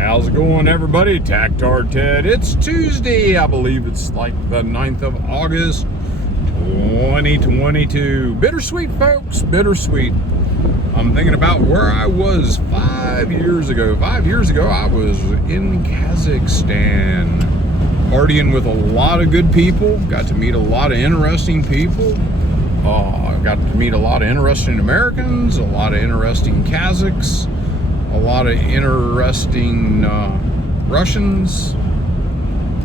How's it going, everybody? Tactard Ted. It's Tuesday. I believe it's like the 9th of August, 2022. Bittersweet, folks. Bittersweet. I'm thinking about where I was 5 years ago. 5 years ago, I was in Kazakhstan, partying with a lot of good people. Got to meet a lot of interesting people. Got to meet a lot of interesting Americans, a lot of interesting Kazakhs, a lot of interesting Russians.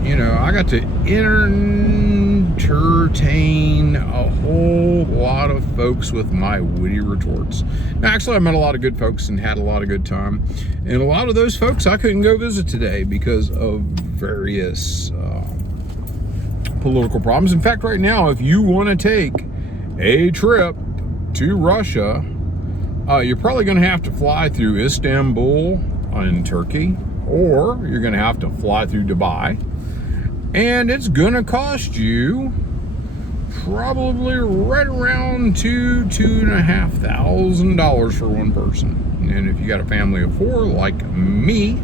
You know, I got to entertain a whole lot of folks with my witty retorts. Now, actually, I met a lot of good folks and had a lot of good time. And a lot of those folks I couldn't go visit today because of various political problems. In fact, right now, if you want to take a trip to Russia, you're probably going to have to fly through Istanbul in Turkey, or you're going to have to fly through Dubai, and it's going to cost you probably right around $2,500 for one person. And if you got a family of four like me,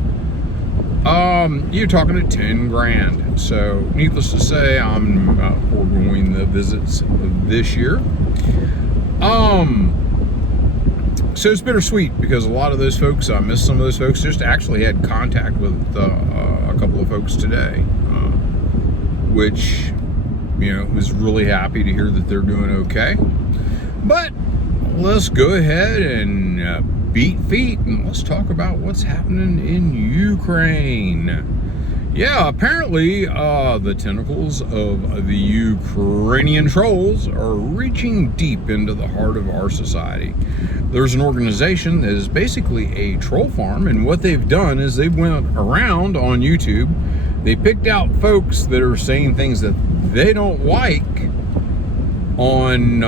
you're talking at 10 grand. So needless to say, I'm foregoing the visits of this year. So it's bittersweet because a lot of those folks, I missed some of those folks. Just actually had contact with a couple of folks today, which, you know, was really happy to hear that they're doing okay. But let's go ahead and beat feet and let's talk about what's happening in Ukraine. Yeah, apparently the tentacles of the Ukrainian trolls are reaching deep into the heart of our society. There's an organization that is basically a troll farm, and what they've done is they went around on YouTube. They picked out folks that are saying things that they don't like on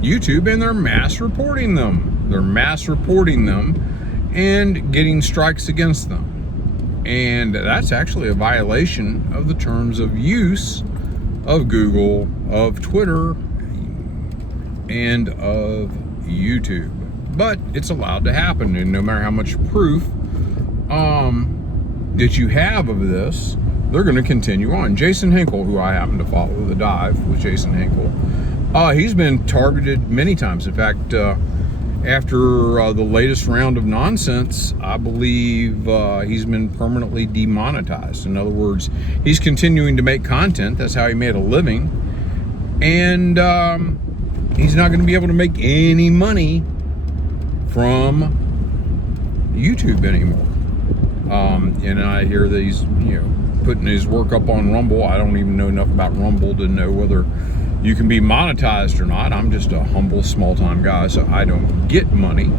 YouTube, and they're mass reporting them. They're mass reporting them and getting strikes against them. And that's actually a violation of the terms of use of Google, of Twitter, and of YouTube. But it's allowed to happen, and no matter how much proof that you have of this, they're going to continue on. Jason Hinkle, who I happen to follow, The Dive with Jason Hinkle, he's been targeted many times. In fact, after the latest round of nonsense, I believe he's been permanently demonetized. In other words, he's continuing to make content. That's how he made a living. And he's not going to be able to make any money from YouTube anymore. And I hear that he's, you know, putting his work up on Rumble. I don't even know enough about Rumble to know whether you can be monetized or not. I'm just a humble, small-time guy, so I don't get money.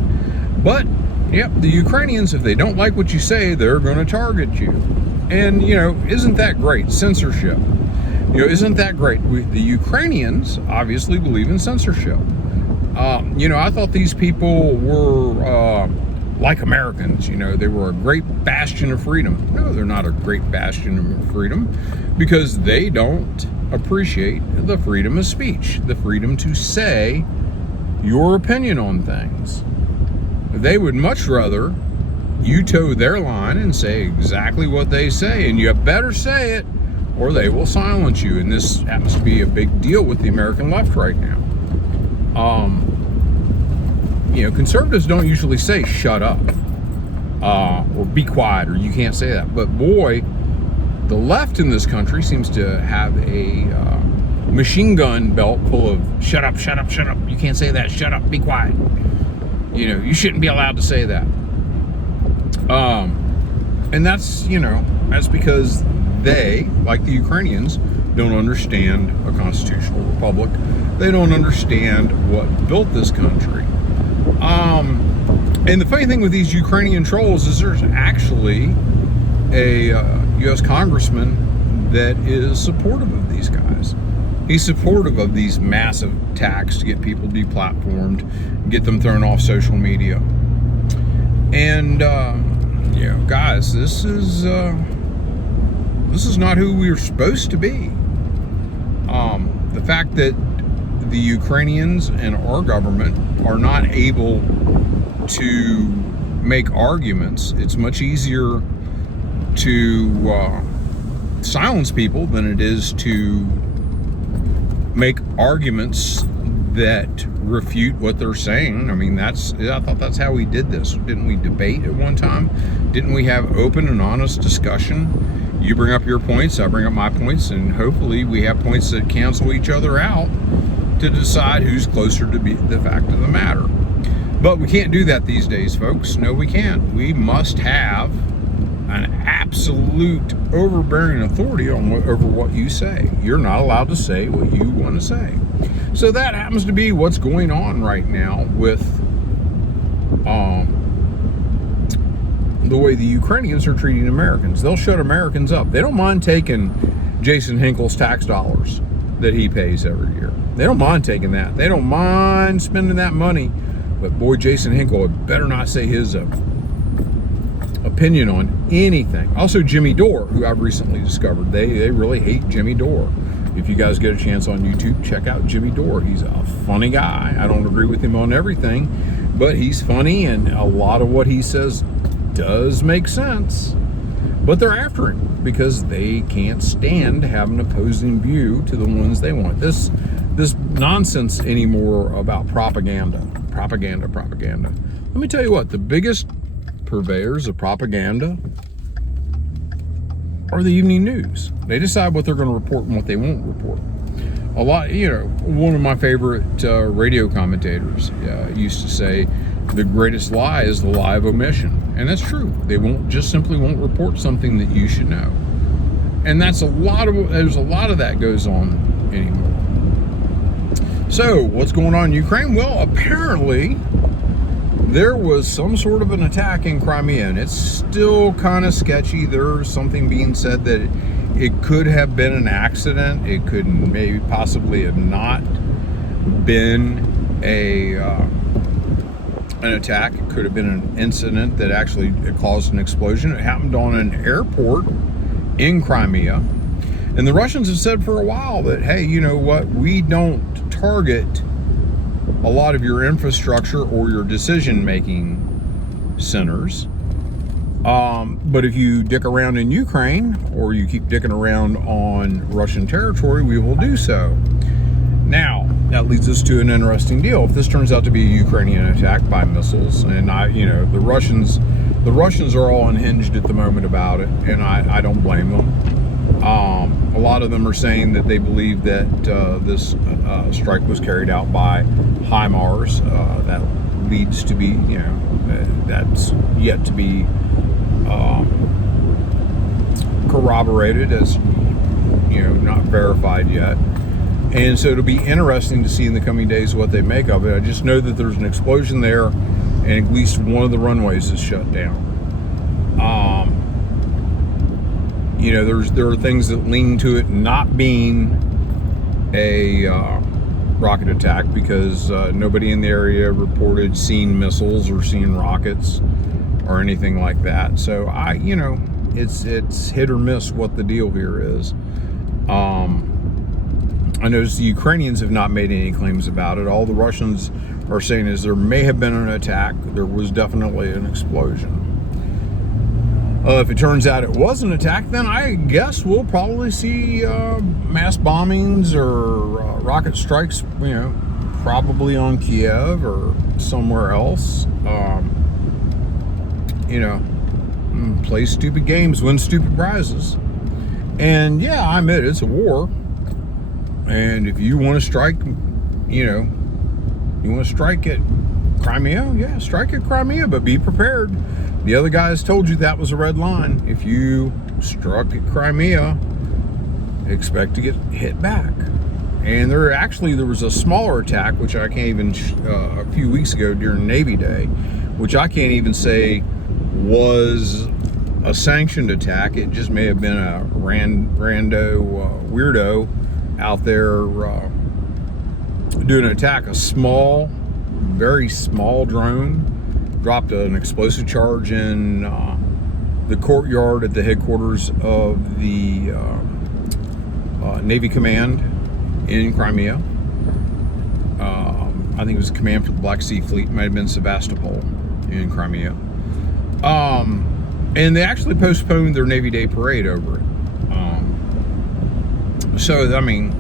But, yep, the Ukrainians, if they don't like what you say, they're going to target you. And, you know, isn't that great? Censorship. You know, isn't that great? The Ukrainians obviously believe in censorship. You know, I thought these people were like Americans. You know, they were a great bastion of freedom. No, they're not a great bastion of freedom because they don't appreciate the freedom of speech, the freedom to say your opinion on things. They would much rather you toe their line and say exactly what they say, and you better say it or they will silence you. And this happens to be a big deal with the American left right now. You know, conservatives don't usually say shut up or be quiet or you can't say that, but boy, the left in this country seems to have a machine gun belt full of shut up, shut up, shut up. You can't say that. Shut up. Be quiet. You know, you shouldn't be allowed to say that. And that's, you know, that's because they, like the Ukrainians, don't understand a constitutional republic. They don't understand what built this country. And the funny thing with these Ukrainian trolls is there's actually a U.S. congressman that is supportive of these guys. He's supportive of these massive attacks to get people deplatformed, get them thrown off social media. And you know, guys, this is not who we're supposed to be. The fact that the Ukrainians and our government are not able to make arguments. It's much easier to silence people than it is to make arguments that refute what they're saying. I mean, I thought that's how we did this. Didn't we debate at one time? Didn't we have open and honest discussion? You bring up your points, I bring up my points, and hopefully we have points that cancel each other out to decide who's closer to the fact of the matter. But we can't do that these days, folks. No, we can't. We must have an absolute overbearing authority over what you say. You're not allowed to say what you want to say. So that happens to be what's going on right now with the way the Ukrainians are treating Americans. They'll shut Americans up. They don't mind taking Jason Hinkle's tax dollars that he pays every year. They don't mind taking that. They don't mind spending that money. But boy, Jason Hinkle better not say his opinion on anything. Also, Jimmy Dore, who I've recently discovered, they really hate Jimmy Dore. If you guys get a chance on YouTube, check out Jimmy Dore. He's a funny guy. I don't agree with him on everything, but he's funny, and a lot of what he says does make sense. But they're after him because they can't stand to have an opposing view to the ones they want. This nonsense anymore about propaganda. Let me tell you what, the biggest purveyors of propaganda are the evening news. They decide what they're going to report and what they won't report. A lot, one of my favorite radio commentators used to say, the greatest lie is the lie of omission. And that's true. They simply won't report something that you should know. And there's a lot of that goes on anymore. So what's going on in Ukraine? Well, apparently there was some sort of an attack in Crimea, and it's still kind of sketchy. There's something being said that it could have been an accident. It could maybe possibly have not been an attack. It could have been an incident that actually caused an explosion. It happened on an airport in Crimea. And the Russians have said for a while that, hey, you know what? We don't target a lot of your infrastructure or your decision-making centers. But if you dick around in Ukraine or you keep dicking around on Russian territory, we will do so. Now, that leads us to an interesting deal. If this turns out to be a Ukrainian attack by missiles, and the Russians are all unhinged at the moment about it, and I don't blame them. A lot of them are saying that they believe that this strike was carried out by HIMARS. That leads to be, that's yet to be corroborated, as not verified yet. And so it'll be interesting to see in the coming days what they make of it. I just know that there's an explosion there, and at least one of the runways is shut down. There are things that lean to it not being a rocket attack because nobody in the area reported seeing missiles or seeing rockets or anything like that. So it's hit or miss what the deal here is. I noticed the Ukrainians have not made any claims about it. All the Russians are saying is there may have been an attack. There was definitely an explosion. If it turns out it was an attack, then I guess we'll probably see mass bombings or rocket strikes, probably on Kiev or somewhere else. Play stupid games, win stupid prizes. And yeah, I admit it's a war. And if you want to strike, you want to strike at Crimea, yeah, strike at Crimea, but be prepared. The other guys told you that was a red line. If you struck at Crimea, expect to get hit back. And there was a smaller attack, which I can't even, a few weeks ago during Navy Day, which I can't even say was a sanctioned attack. It just may have been a rando weirdo out there doing an attack. A small, very small drone dropped an explosive charge in the courtyard at the headquarters of the Navy Command in Crimea. I think it was Command for the Black Sea Fleet. It might have been Sevastopol in Crimea. And they actually postponed their Navy Day parade over it. So, I mean,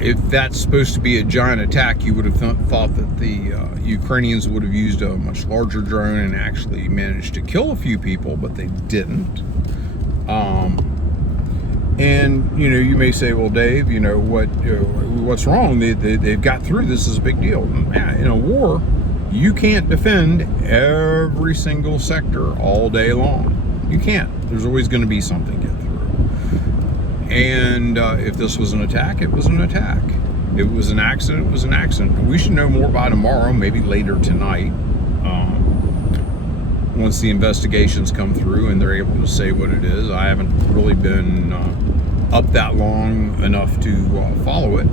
if that's supposed to be a giant attack, you would have thought that the Ukrainians would have used a much larger drone and actually managed to kill a few people, but they didn't. And, you know, you may say, well, Dave, you know, what's wrong? They've got through. This is a big deal. In a war, you can't defend every single sector all day long. You can't. There's always going to be something to get through. And if this was an attack, it was an attack. If it was an accident, it was an accident. We should know more by tomorrow, maybe later tonight, once the investigations come through and they're able to say what it is. I haven't really been up that long enough to follow it.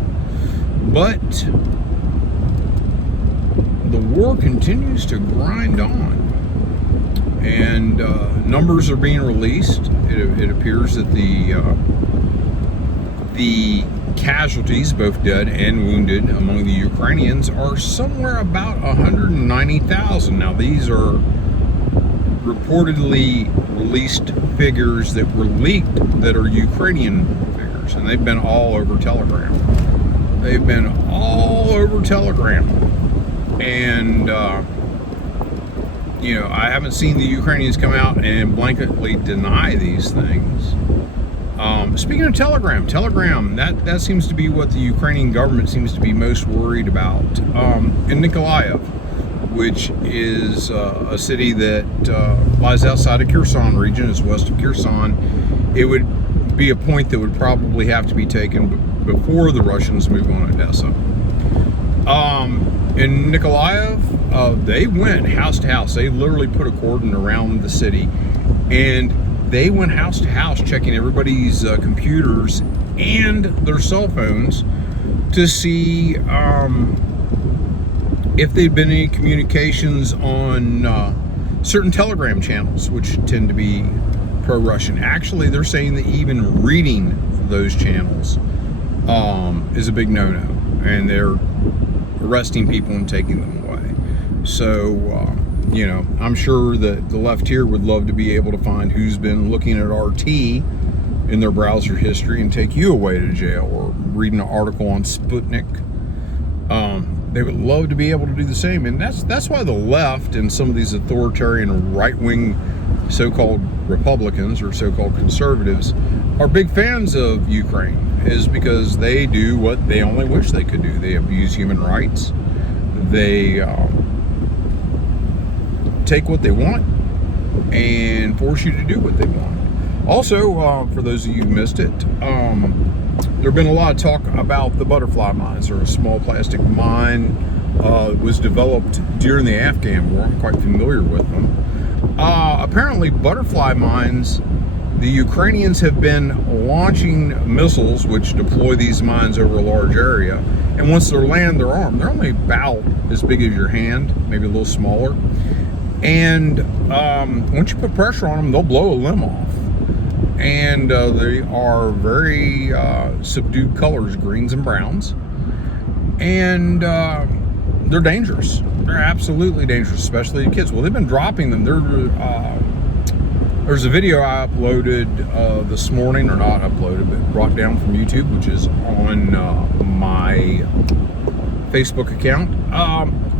But the war continues to grind on. And numbers are being released. It appears that the casualties, both dead and wounded, among the Ukrainians are somewhere about 190,000. Now, these are reportedly released figures that were leaked that are Ukrainian figures, and they've been all over Telegram. They've been all over Telegram. And, you know, I haven't seen the Ukrainians come out and blanketly deny these things. Speaking of Telegram, that seems to be what the Ukrainian government seems to be most worried about. In Nikolaev, which is a city that lies outside of Kherson region, it's west of Kherson, it would be a point that would probably have to be taken before the Russians move on Odessa. In Nikolaev, they went house to house. They literally put a cordon around the city, and they went house to house checking everybody's computers and their cell phones to see if there'd been any communications on certain Telegram channels, which tend to be pro-Russian. Actually, they're saying that even reading those channels is a big no-no, and they're arresting people and taking them away. So, you know, I'm sure that the left here would love to be able to find who's been looking at RT in their browser history and take you away to jail, or reading an article on Sputnik. They would love to be able to do the same, and that's why the left and some of these authoritarian right-wing so-called Republicans or so-called conservatives are big fans of Ukraine, is because they do what they only wish they could do. They abuse human rights. They take what they want and force you to do what they want. Also, for those of you who missed it, there have been a lot of talk about the butterfly mines, or a small plastic mine was developed during the Afghan war. I'm quite familiar with them. Apparently, butterfly mines, the Ukrainians have been launching missiles which deploy these mines over a large area, and once they're land, they're armed. They're only about as big as your hand, maybe a little smaller. And once you put pressure on them, they'll blow a limb off. And they are very subdued colors, greens and browns. And they're dangerous. They're absolutely dangerous, especially to kids. Well, they've been dropping them. There's a video I uploaded this morning, or not uploaded, but brought down from YouTube, which is on my Facebook account,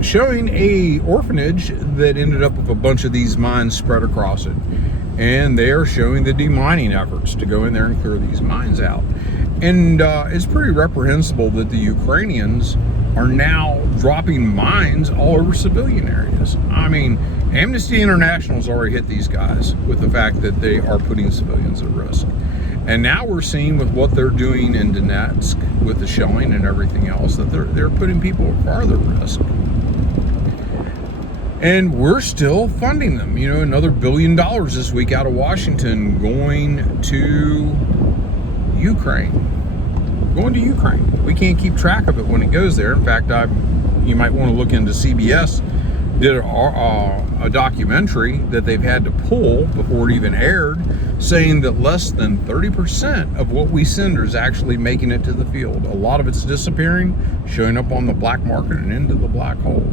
showing a orphanage that ended up with a bunch of these mines spread across it. And they are showing the demining efforts to go in there and clear these mines out. And it's pretty reprehensible that the Ukrainians are now dropping mines all over civilian areas. I mean, Amnesty International has already hit these guys with the fact that they are putting civilians at risk. And now we're seeing with what they're doing in Donetsk with the shelling and everything else, that they're putting people at farther risk. And we're still funding them. You know, another $1 billion this week out of Washington going to Ukraine. We can't keep track of it when it goes there. In fact, you might want to look into CBS. Did a documentary that they've had to pull before it even aired, saying that less than 30% of what we send is actually making it to the field. A lot of it's disappearing, showing up on the black market and into the black hole.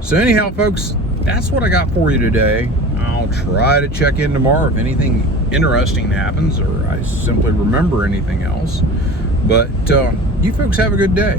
So anyhow, folks, that's what I got for you today. I'll try to check in tomorrow if anything interesting happens or I simply remember anything else. But you folks have a good day.